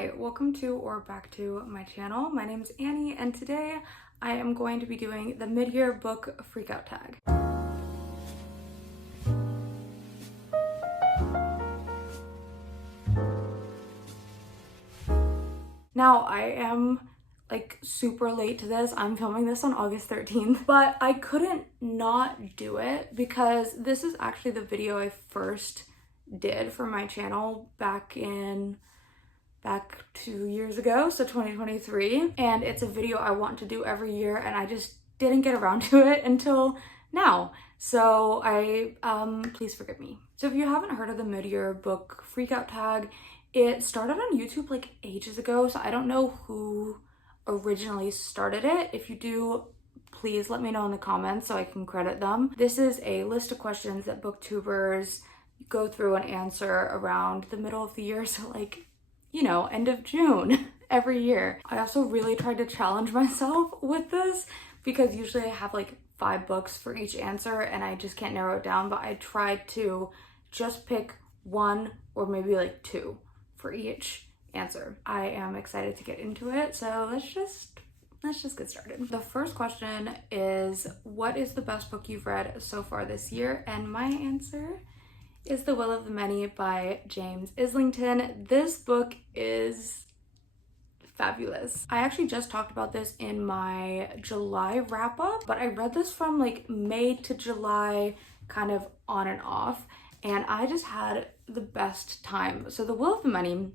Hi, welcome to or back to my channel. My name is Annie and today I am going to be doing the mid-year book freakout tag. Now I am like super late to this. I'm filming this on August 13th, but I couldn't not do it because this is actually the video I first did for my channel back 2 years ago, so 2023, and it's a video I want to do every year and I just didn't get around to it until now, so please forgive me. So if you haven't heard of the mid-year book freakout tag, it started on YouTube like ages ago, so I don't know who originally started it. If you do, please let me know in the comments so I can credit them. This is a list of questions that booktubers go through and answer around the middle of the year, so like, you know, end of June every year. I also really tried to challenge myself with this because usually I have like 5 books for each answer and I just can't narrow it down, but I tried to just pick 1 or maybe like 2 for each answer. I am excited to get into it, so let's just get started. The first question is, what is the best book you've read so far this year? And my answer is The Will of the Many by James Islington. This book is fabulous. I actually just talked about this in my July wrap up, but I read this from like May to July, kind of on and off, and I just had the best time. So The Will of the Many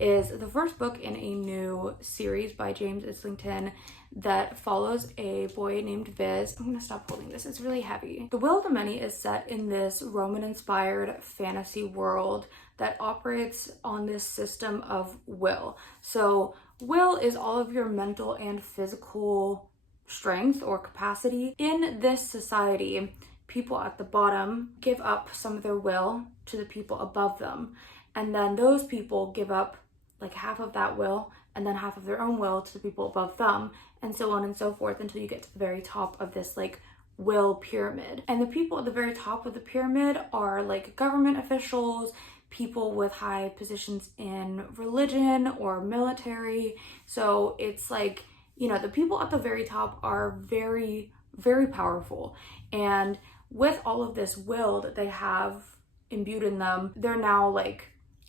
is the first book in a new series by James Islington that follows a boy named Viz. I'm gonna stop holding this, it's really heavy. The Will of the Many is set in this Roman-inspired fantasy world that operates on this system of will. So will is all of your mental and physical strength or capacity. In this society, people at the bottom give up some of their will to the people above them, and then those people give up like half of that will and then half of their own will to the people above them, and so on and so forth until you get to the very top of this like will pyramid. And the people at the very top of the pyramid are like government officials, people with high positions in religion or military. So it's like, you know, the people at the very top are very, very powerful, and with all of this will that they have imbued in them, they're now like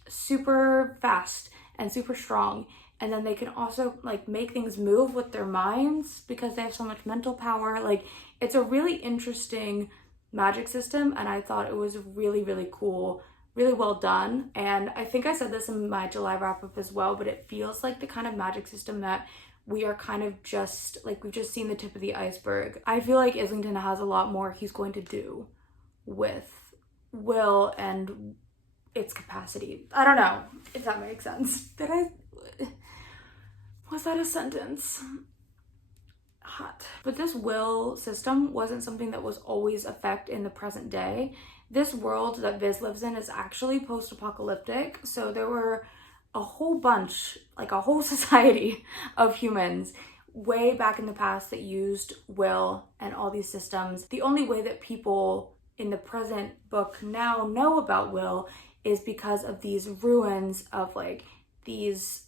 super fast and super strong, and then they can also like make things move with their minds because they have so much mental power. Like, it's a really interesting magic system, and I thought it was really, really cool, really well done. And I think I said this in my July wrap up as well, but it feels like the kind of magic system that we are kind of just like, we've just seen the tip of the iceberg. I feel like Islington has a lot more he's going to do with will and its capacity. I don't know if that makes sense. Was that a sentence? Hot. But this will system wasn't something that was always effect in the present day. This world that Viz lives in is actually post-apocalyptic, so there were a whole bunch, like a whole society of humans way back in the past that used will and all these systems. The only way that people in the present book now know about will is because of these ruins of like these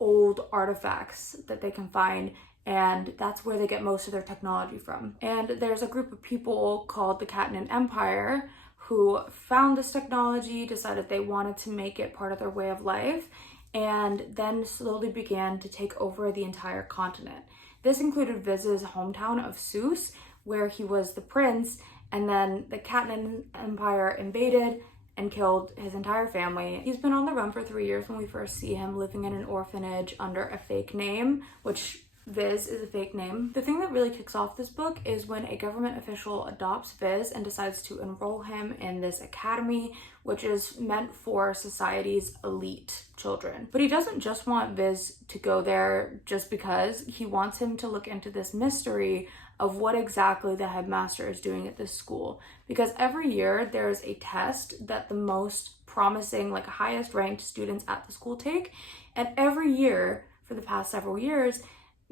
old artifacts that they can find, and that's where they get most of their technology from. And there's a group of people called the Catnin Empire who found this technology, decided they wanted to make it part of their way of life, and then slowly began to take over the entire continent. This included Viz's hometown of Seuss, where he was the prince, and then the Catnin Empire invaded and killed his entire family. He's been on the run for 3 years when we first see him living in an orphanage under a fake name, which Viz is a fake name. The thing that really kicks off this book is when a government official adopts Viz and decides to enroll him in this academy, which is meant for society's elite children. But he doesn't just want Viz to go there just because. He wants him to look into this mystery of what exactly the headmaster is doing at this school. Because every year there's a test that the most promising, like highest ranked students at the school take. And every year for the past several years,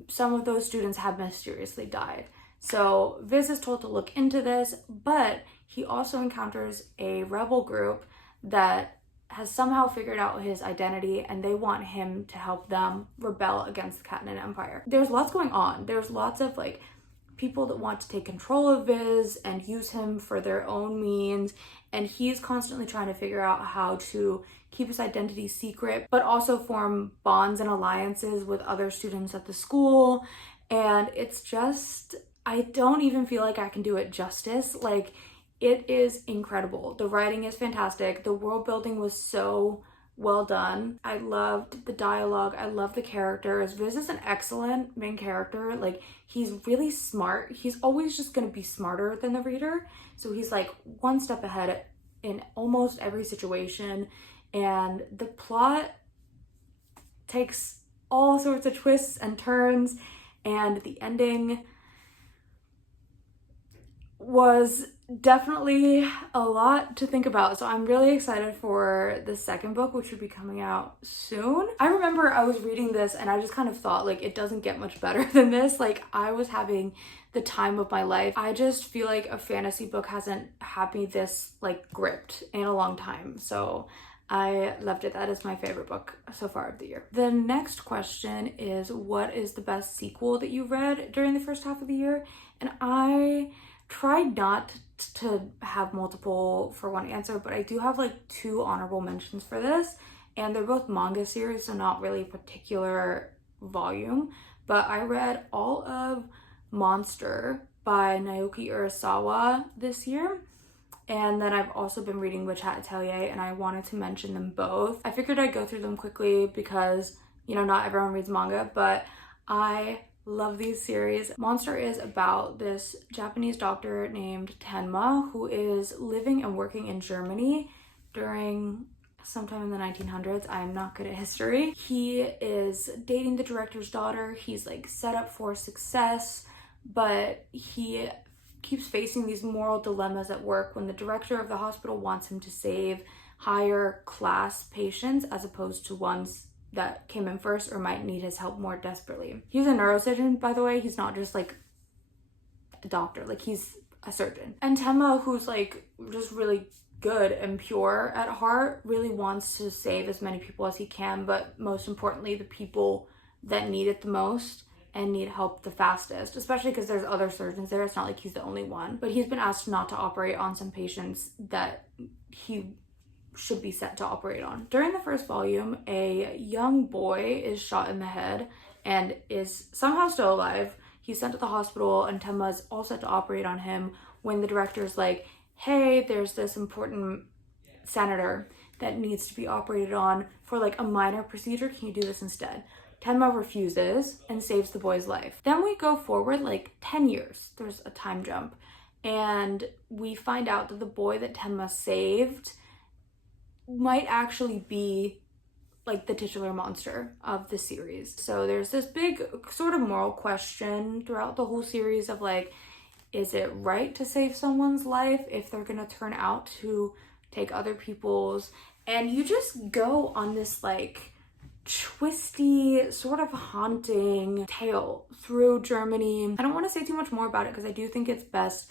some of those students have mysteriously died. So Viz is told to look into this, but he also encounters a rebel group that has somehow figured out his identity, and they want him to help them rebel against the Catelyn Empire. There's lots going on. There's lots of like people that want to take control of Viz and use him for their own means, and he's constantly trying to figure out how to keep his identity secret, but also form bonds and alliances with other students at the school. And it's just, I don't even feel like I can do it justice. Like, it is incredible. The writing is fantastic. The world building was so well done. I loved the dialogue. I love the characters. Viz is an excellent main character. Like, he's really smart. He's always just gonna be smarter than the reader. So he's like one step ahead in almost every situation. And the plot takes all sorts of twists and turns. And the ending was definitely a lot to think about. So I'm really excited for the second book, which should be coming out soon. I remember I was reading this and I just kind of thought, like, it doesn't get much better than this. Like, I was having the time of my life. I just feel like a fantasy book hasn't had me this like gripped in a long time. So I loved it. That is my favorite book so far of the year. The next question is, what is the best sequel that you read during the first half of the year? And I tried not to have multiple for one answer, but I do have like 2 honorable mentions for this, and they're both manga series, so not really a particular volume. But I read all of Monster by Naoki Urasawa this year, and then I've also been reading Witch Hat Atelier, and I wanted to mention them both. I figured I'd go through them quickly because, you know, not everyone reads manga, but I love these series. Monster is about this Japanese doctor named Tenma who is living and working in Germany during sometime in the 1900s. I'm not good at history. He is dating the director's daughter. He's like set up for success, but he keeps facing these moral dilemmas at work when the director of the hospital wants him to save higher class patients as opposed to ones that came in first or might need his help more desperately. He's a neurosurgeon, by the way. He's not just like a doctor, like he's a surgeon. And Tenma, who's like just really good and pure at heart, really wants to save as many people as he can, but most importantly, the people that need it the most and need help the fastest, especially because there's other surgeons there. It's not like he's the only one, but he's been asked not to operate on some patients that he should be set to operate on. During the first volume, a young boy is shot in the head and is somehow still alive. He's sent to the hospital, and Tenma's all set to operate on him when the director's like, hey, there's this important senator that needs to be operated on for like a minor procedure. Can you do this instead? Tenma refuses and saves the boy's life. Then we go forward like 10 years. There's a time jump. And we find out that the boy that Tenma saved might actually be like the titular monster of the series. So there's this big sort of moral question throughout the whole series of like, is it right to save someone's life if they're gonna turn out to take other people's? And you just go on this like twisty, sort of haunting tale through Germany. I don't want to say too much more about it because I do think it's best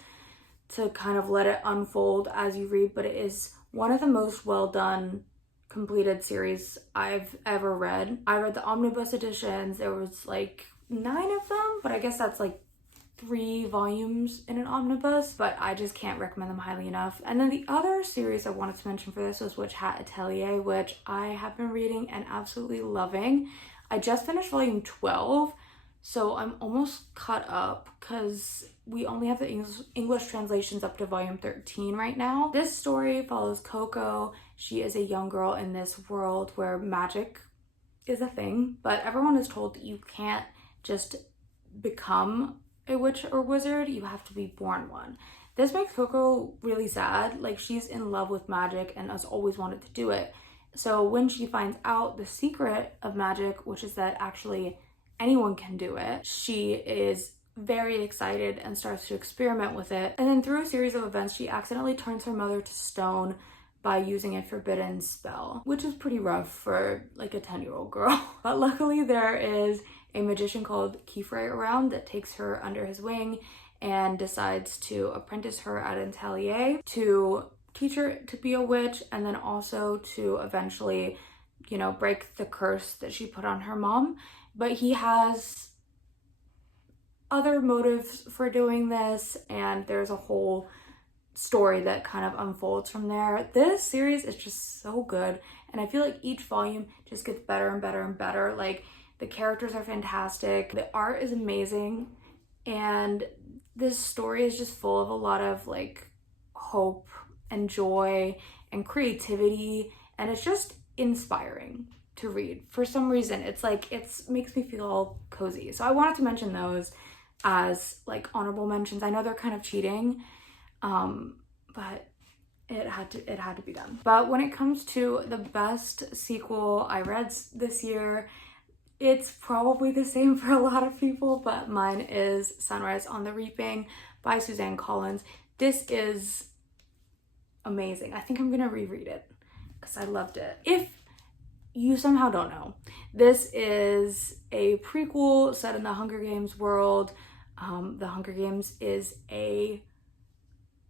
to kind of let it unfold as you read, but it is one of the most well done completed series I've ever read. I read the omnibus editions. There was like 9 of them, but I guess that's like 3 volumes in an omnibus, but I just can't recommend them highly enough. And then the other series I wanted to mention for this was Witch Hat Atelier, which I have been reading and absolutely loving. I just finished volume 12, so I'm almost caught up because we only have the English translations up to volume 13 right now. This story follows Coco. She is a young girl in this world where magic is a thing, but everyone is told that you can't just become a witch or wizard, you have to be born one. This makes Coco really sad. Like, she's in love with magic and has always wanted to do it. So when she finds out the secret of magic, which is that actually anyone can do it, she is very excited and starts to experiment with it. And then through a series of events, she accidentally turns her mother to stone by using a forbidden spell, which is pretty rough for like a 10-year-old girl. But luckily there is a magician called Kiefer around that takes her under his wing and decides to apprentice her at an atelier to teach her to be a witch, and then also to eventually, you know, break the curse that she put on her mom. But he has other motives for doing this, and there's a whole story that kind of unfolds from there. This series is just so good, and I feel like each volume just gets better and better and better. Like, the characters are fantastic, the art is amazing, and this story is just full of a lot of like hope and joy and creativity, and it's just inspiring to read. For some reason, it's like, makes me feel cozy. So I wanted to mention those as like honorable mentions. I know they're kind of cheating, but it had to be done. But when it comes to the best sequel I read this year, it's probably the same for a lot of people, but mine is Sunrise on the Reaping by Suzanne Collins. This is amazing. I think I'm gonna reread it because I loved it. If you somehow don't know, this is a prequel set in the Hunger Games world. The Hunger Games is a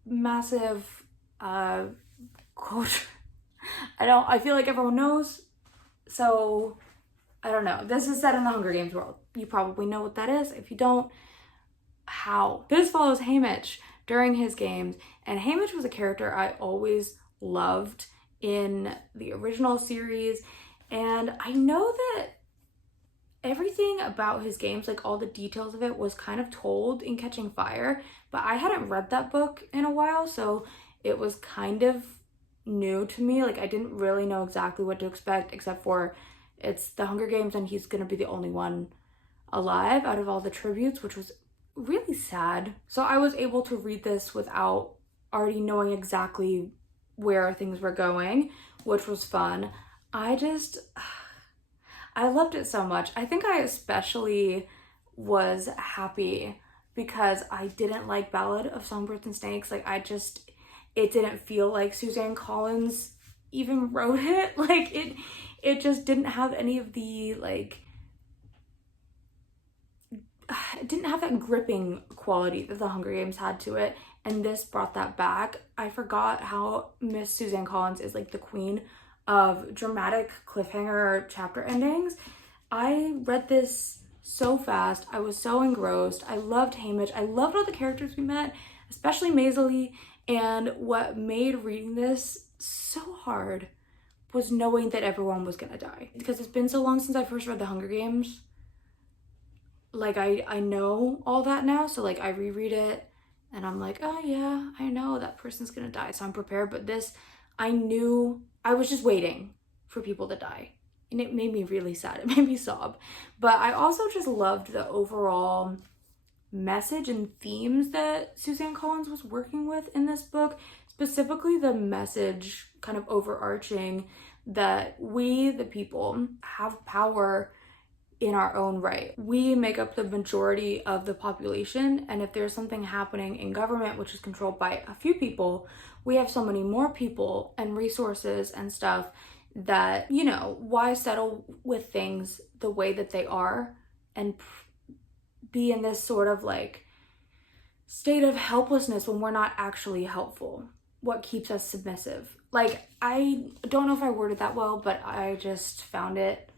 massive quote. I feel like everyone knows, so I don't know. This is set in the Hunger Games world. You probably know what that is. If you don't, how? This follows Haymitch during his games, and Haymitch was a character I always loved in the original series, and I know that everything about his games, like all the details of it, was kind of told in Catching Fire, but I hadn't read that book in a while, so it was kind of new to me. Like, I didn't really know exactly what to expect, except for it's the Hunger Games and he's gonna be the only one alive out of all the tributes, which was really sad. So I was able to read this without already knowing exactly where things were going, which was fun. I loved it so much. I think I especially was happy because I didn't like Ballad of Songbirds and Snakes. Like, it didn't feel like Suzanne Collins even wrote it. Like, it just didn't have any of the, like, it didn't have that gripping quality that the Hunger Games had to it, and this brought that back. I forgot how Miss Suzanne Collins is like the queen of dramatic cliffhanger chapter endings. I read this so fast. I was so engrossed. I loved Haymitch. I loved all the characters we met, especially Maisie, and what made reading this so hard was knowing that everyone was gonna die. Because it's been so long since I first read The Hunger Games. Like, I know all that now, so like I reread it and I'm like, oh yeah, I know that person's gonna die, so I'm prepared. But this, I knew, I was just waiting for people to die, and it made me really sad. It made me sob. But I also just loved the overall message and themes that Suzanne Collins was working with in this book, specifically the message kind of overarching that we, the people, have power in our own right. We make up the majority of the population, and if there's something happening in government which is controlled by a few people, we have so many more people and resources and stuff that, you know, why settle with things the way that they are and be in this sort of like state of helplessness when we're not actually helpful? What keeps us submissive? Like, I don't know if I worded that well, but I just found it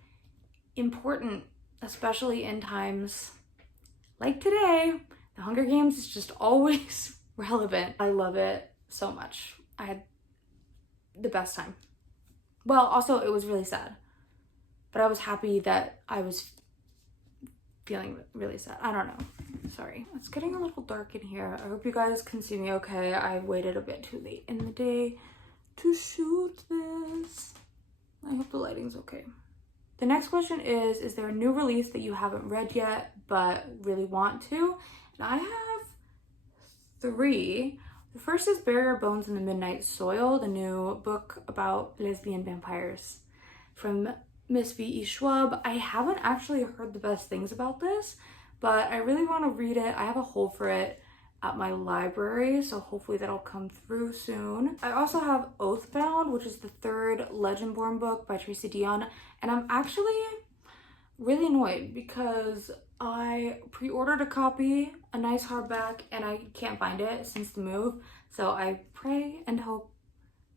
important, especially in times like today. The Hunger Games is just always relevant. I love it so much. I had the best time. Well, also it was really sad, but I was happy that I was feeling really sad. I don't know. Sorry. It's getting a little dark in here. I hope you guys can see me okay. I waited a bit too late in the day to shoot this. I hope the lighting's okay. The next question is there a new release that you haven't read yet but really want to? And I have 3. The first is Bury Your Bones in the Midnight Soil, the new book about lesbian vampires from Miss V.E. Schwab. I haven't actually heard the best things about this, but I really want to read it. I have a hold for it at my library, so hopefully that'll come through soon. I also have Oathbound, which is the 3rd Legendborn book by Tracy Dion, and I'm actually really annoyed because I pre-ordered a copy, a nice hardback, and I can't find it since the move, so I pray and hope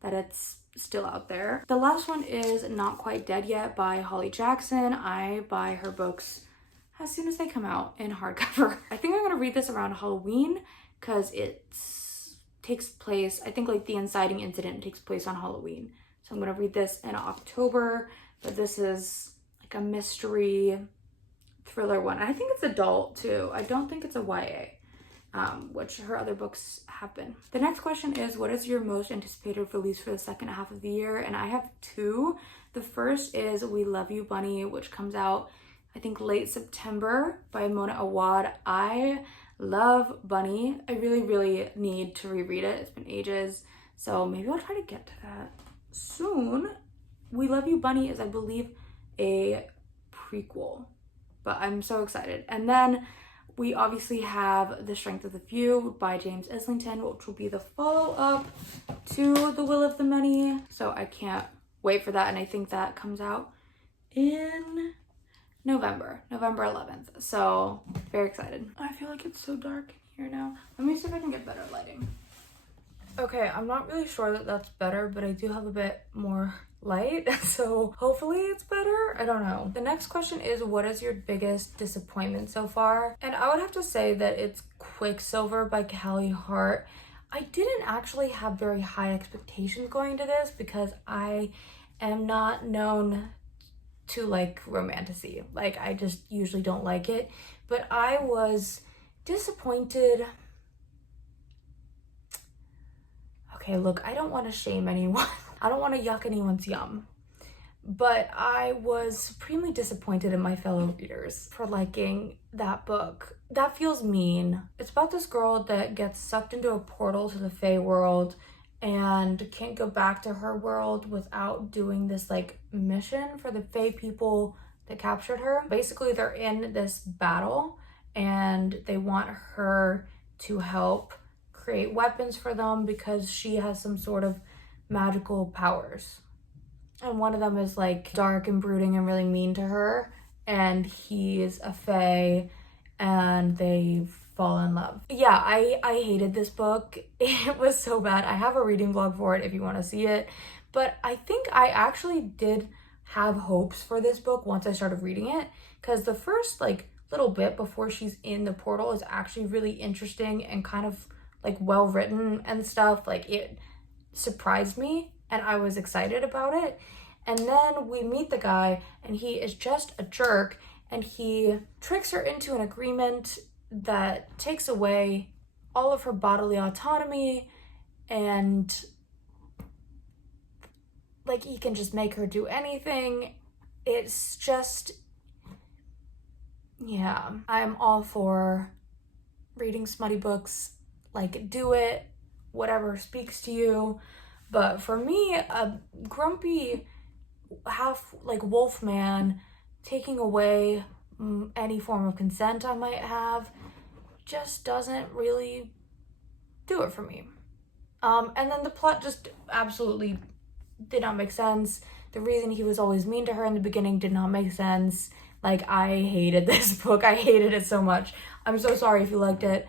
that it's still out there. The last one is Not Quite Dead Yet by Holly Jackson. I buy her books as soon as they come out in hardcover. I think I'm gonna read this around Halloween because it takes place, I think like the inciting incident takes place on Halloween. So I'm gonna read this in October, but this is like a mystery thriller one. And I think it's adult too. I don't think it's a YA, which her other books have been. The next question is, what is your most anticipated release for the second half of the year? And I have two. The first is We Love You Bunny, which comes out I think late September by Mona Awad. I love Bunny. I really need to reread it. It's been ages, so maybe I'll try to get to that soon. We Love You Bunny is, I believe, a prequel, but I'm so excited. And then we obviously have The Strength of the Few by James Islington, which will be the follow-up to The Will of the Many. So I can't wait for that, and I think that comes out in November 11th. So very excited. I feel like it's so dark in here now. Let me see if I can get better lighting. Okay, I'm not really sure that that's better, but I do have a bit more light, so hopefully it's better. I don't know. The next question is, what is your biggest disappointment so far? And I would have to say that it's Quicksilver by Callie Hart. I didn't actually have very high expectations going into this because I am not known to like romantasy. Like, I just usually don't like it, but I was disappointed. Okay, look, I don't want to shame anyone. I don't want to yuck anyone's yum, but I was supremely disappointed in my fellow readers for liking that book. That feels mean. It's about this girl that gets sucked into a portal to the Fae world and can't go back to her world without doing this like mission for the Fae people that captured her. Basically, they're in this battle and they want her to help create weapons for them because she has some sort of magical powers. And one of them is like dark and brooding and really mean to her, and he's a Fae and they fall in love. Yeah, I hated this book. It was so bad. I have a reading blog for it if you want to see it, but I think I actually did have hopes for this book once I started reading it, because the first like little bit before she's in the portal is actually really interesting and kind of like well written and stuff. Like, it surprised me and I was excited about it. And then we meet the guy and he is just a jerk, and he tricks her into an agreement that takes away all of her bodily autonomy, and like he can just make her do anything. It's just, yeah, I'm all for reading smutty books. Like, do it, whatever speaks to you. But for me, a grumpy half like wolf man taking away any form of consent I might have just doesn't really do it for me. And then the plot just absolutely did not make sense. The reason he was always mean to her in the beginning did not make sense. Like, I hated this book. I hated it so much. I'm so sorry if you liked it.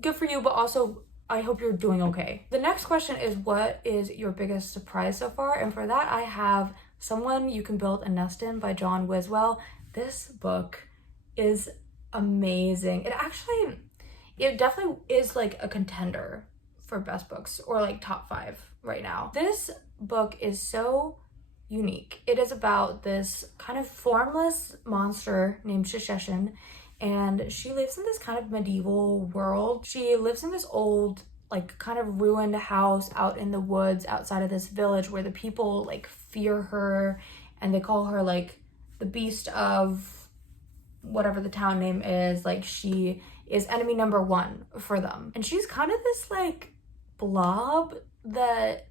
Good for you, but also I hope you're doing okay. The next question is, what is your biggest surprise so far? And for that, I have Someone You Can Build a Nest In by John Wiswell. This book is amazing. It definitely is like a contender for best books or like top 5 right now. This book is so unique. It is about this kind of formless monster named Shisheshin, and she lives in this kind of medieval world. She lives in this old, like, kind of ruined house out in the woods outside of this village where the people like fear her, and they call her like the beast of whatever the town name is. Like, she is enemy number 1 for them, and she's kind of this like blob that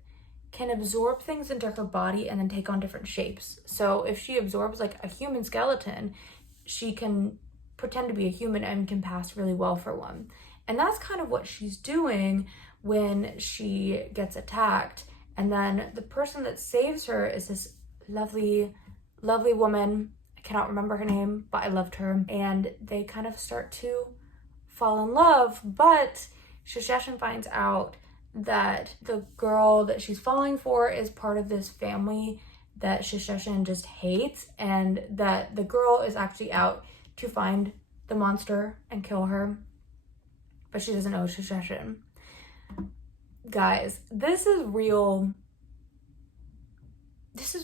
can absorb things into her body and then take on different shapes. So if she absorbs like a human skeleton, she can pretend to be a human and can pass really well for one. And that's kind of what she's doing when she gets attacked. And then the person that saves her is this lovely woman. I cannot remember her name, but I loved her. And they kind of start to fall in love, but Shisheshin finds out that the girl that she's falling for is part of this family that Shisheshin just hates, and that the girl is actually out to find the monster and kill her, but she doesn't know Shisheshin. Guys, this is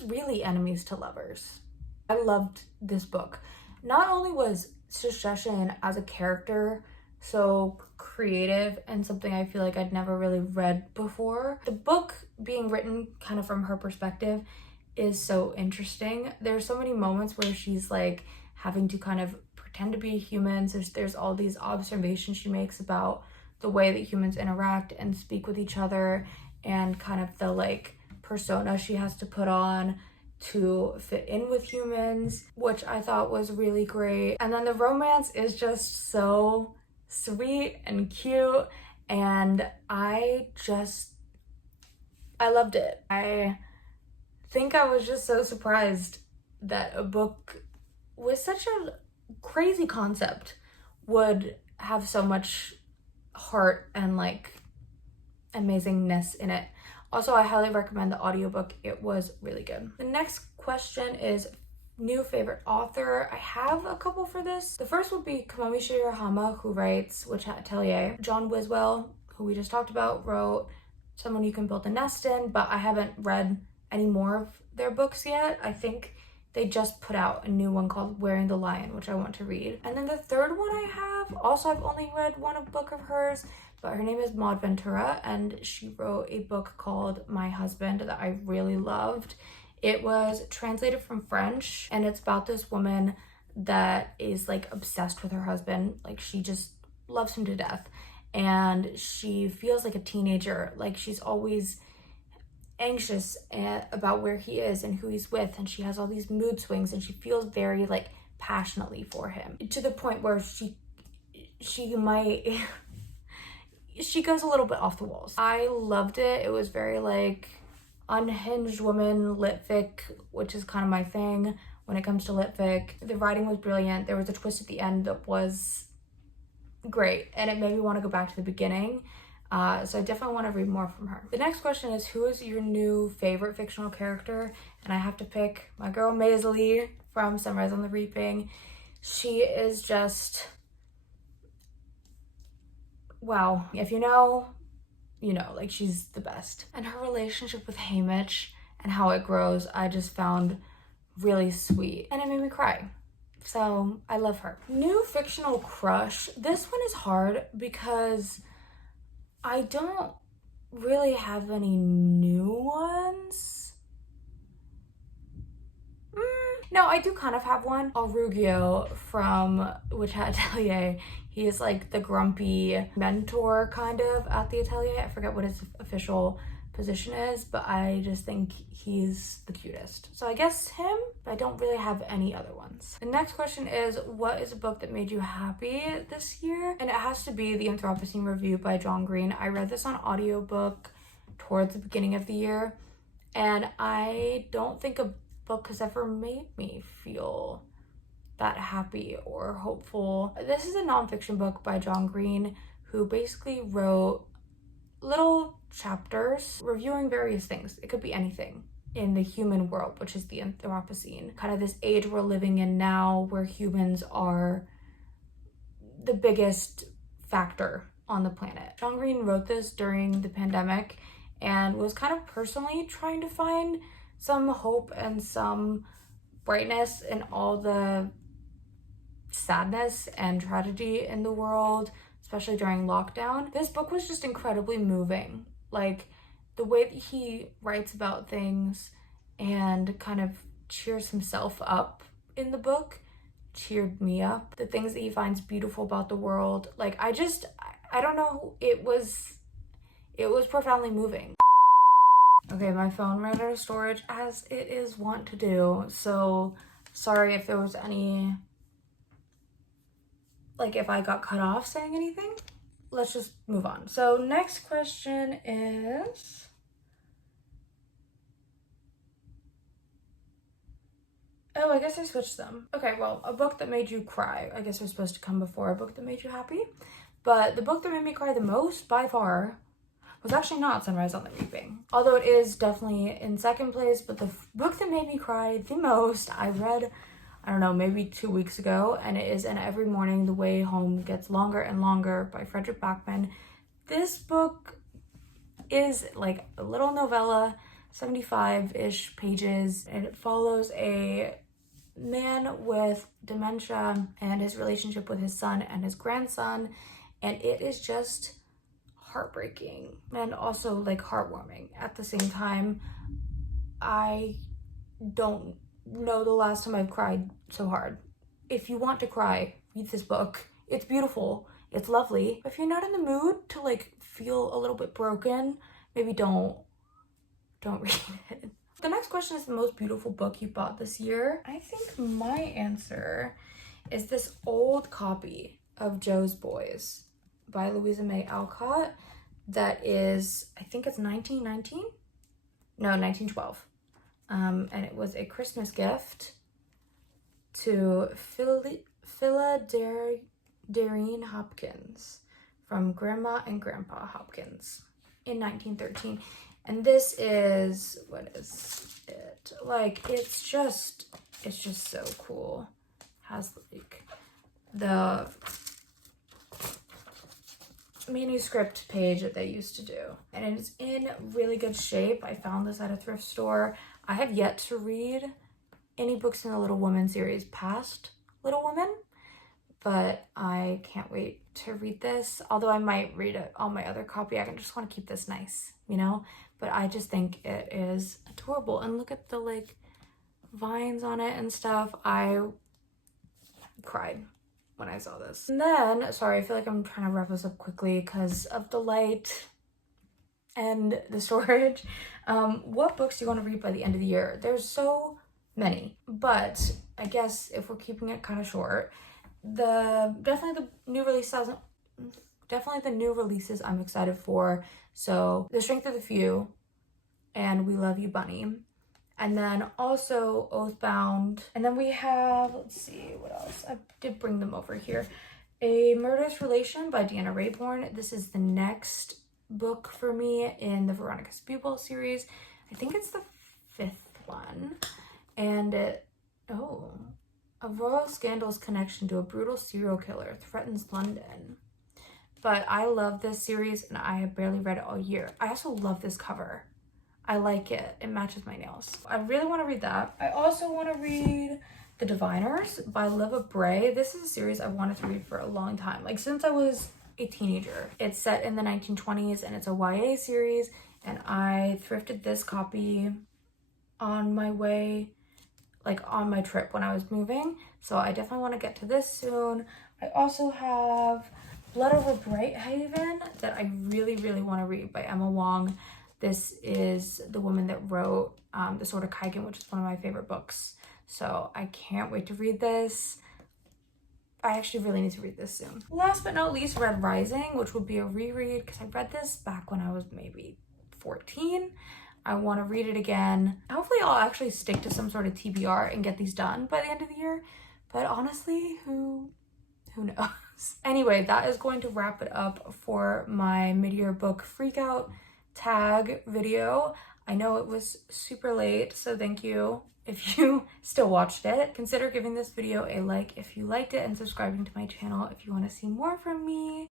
really enemies to lovers. I loved this book. Not only was Shisheshin as a character so creative and something I feel like I'd never really read before, the book being written kind of from her perspective is so interesting. There's so many moments where she's like having to kind of pretend to be humans. There's all these observations she makes about the way that humans interact and speak with each other, and kind of the like persona she has to put on to fit in with humans, which I thought was really great. And then the romance is just so sweet and cute, and I loved it. I think I was just so surprised that a book with such a crazy concept would have so much heart and like amazingness in it. Also, I highly recommend the audiobook. It was really good. The next question is new favorite author. I have a couple for this. The first would be Kamomi Shirahama, who writes Witch Hat Atelier. John Wiswell, who we just talked about, wrote Someone You Can Build a Nest In, but I haven't read any more of their books yet. I think they just put out a new one called Wearing the Lion, which I want to read. And then the third one I have, also I've only read one book of hers, but her name is Maud Ventura, and she wrote a book called My Husband that I really loved. It was translated from French, and it's about this woman that is like obsessed with her husband. Like, she just loves him to death, and she feels like a teenager. Like, she's always anxious about where he is and who he's with, and she has all these mood swings, and she feels very like passionately for him, to the point where she might she goes a little bit off the walls. I loved it. It was very like unhinged woman lit fic, which is kind of my thing when it comes to lit fic. The writing was brilliant. There was a twist at the end that was great, and it made me want to go back to the beginning. So I definitely want to read more from her. The next question is, who is your new favorite fictional character? And I have to pick my girl Maisley from Sunrise on the Reaping. She is just, wow. If you know, you know, like, she's the best. And her relationship with Haymitch and how it grows, I just found really sweet, and it made me cry. So I love her. New fictional crush. This one is hard because I don't really have any new ones. No, I do kind of have one. Arugio from Witch Hat Atelier. He is like the grumpy mentor kind of at the atelier. I forget what his official position is, but I just think he's the cutest. So I guess him, but I don't really have any other ones. The next question is, what is a book that made you happy this year? And it has to be The Anthropocene Review by John Green. I read this on audiobook towards the beginning of the year, and I don't think a book has ever made me feel that happy or hopeful. This is a nonfiction book by John Green, who basically wrote little chapters reviewing various things. It could be anything in the human world, which is the Anthropocene, kind of this age we're living in now where humans are the biggest factor on the planet. John Green wrote this during the pandemic and was kind of personally trying to find some hope and some brightness in all the sadness and tragedy in the world, especially during lockdown. This book was just incredibly moving. Like, the way that he writes about things and kind of cheers himself up in the book cheered me up. The things that he finds beautiful about the world, like, I don't know, it was profoundly moving. Okay, my phone ran out of storage, as it is wont to do, so sorry if there was any, like, if I got cut off saying anything. Let's just move on. So next question is, oh, I guess I switched them. Okay, well, a book that made you cry. I guess they're supposed to come before a book that made you happy. But the book that made me cry the most, by far, was actually not Sunrise on the Reaping. Although it is definitely in second place, but the book that made me cry the most, I read, I don't know, maybe 2 weeks ago, and it is And Every Morning the Way Home Gets Longer and Longer by Frederick Backman. This book is like a little novella, 75-ish pages, and it follows a man with dementia and his relationship with his son and his grandson, and it is just heartbreaking and also like heartwarming at the same time. I don't know the last time I've cried so hard. If you want to cry, read this book. It's beautiful, it's lovely. If you're not in the mood to like feel a little bit broken, maybe don't read it. The next question is the most beautiful book you bought this year. I think my answer is this old copy of Jo's Boys by Louisa May Alcott that is, I think it's 1919? No, 1912. And it was a Christmas gift to Darine Hopkins from Grandma and Grandpa Hopkins in 1913. And this is, what is it? Like, it's just so cool. Has like the manuscript page that they used to do. And it's in really good shape. I found this at a thrift store. I have yet to read any books in the Little Women series past Little Women, but I can't wait to read this. Although I might read it on my other copy. I just want to keep this nice, you know? But I just think it is adorable. And look at the like vines on it and stuff. I cried when I saw this. And then, sorry, I feel like I'm trying to wrap this up quickly because of the light and the storage. What books do you want to read by the end of the year? There's so many, but I guess if we're keeping it kind of short, definitely the new releases I'm excited for. So The Strength of the Few and We Love You, Bunny. And then also Oathbound. And then we have, let's see, what else? I did bring them over here. A Murderous Relation by Deanna Raybourn. This is the next book for me in the Veronica Spewball series. I think it's the 5th one. And a royal scandal's connection to a brutal serial killer threatens London. But I love this series and I have barely read it all year. I also love this cover. I like it. It matches my nails. I really want to read that. I also want to read The Diviners by Liva Bray. This is a series I wanted to read for a long time, like since I was a teenager. It's set in the 1920s and it's a YA series, and I thrifted this copy on my way, like on my trip when I was moving. So I definitely want to get to this soon. I also have Blood Over Brighthaven that I really, really want to read by Emma Wong. This is the woman that wrote The Sword of Kaigen, which is one of my favorite books. So I can't wait to read this. I actually really need to read this soon. Last but not least, Red Rising, which would be a reread because I read this back when I was maybe 14. I want to read it again. Hopefully I'll actually stick to some sort of TBR and get these done by the end of the year. But honestly, who knows? Anyway, that is going to wrap it up for my mid-year book freakout tag video. I know it was super late, so thank you if you still watched it. Consider giving this video a like if you liked it and subscribing to my channel if you want to see more from me.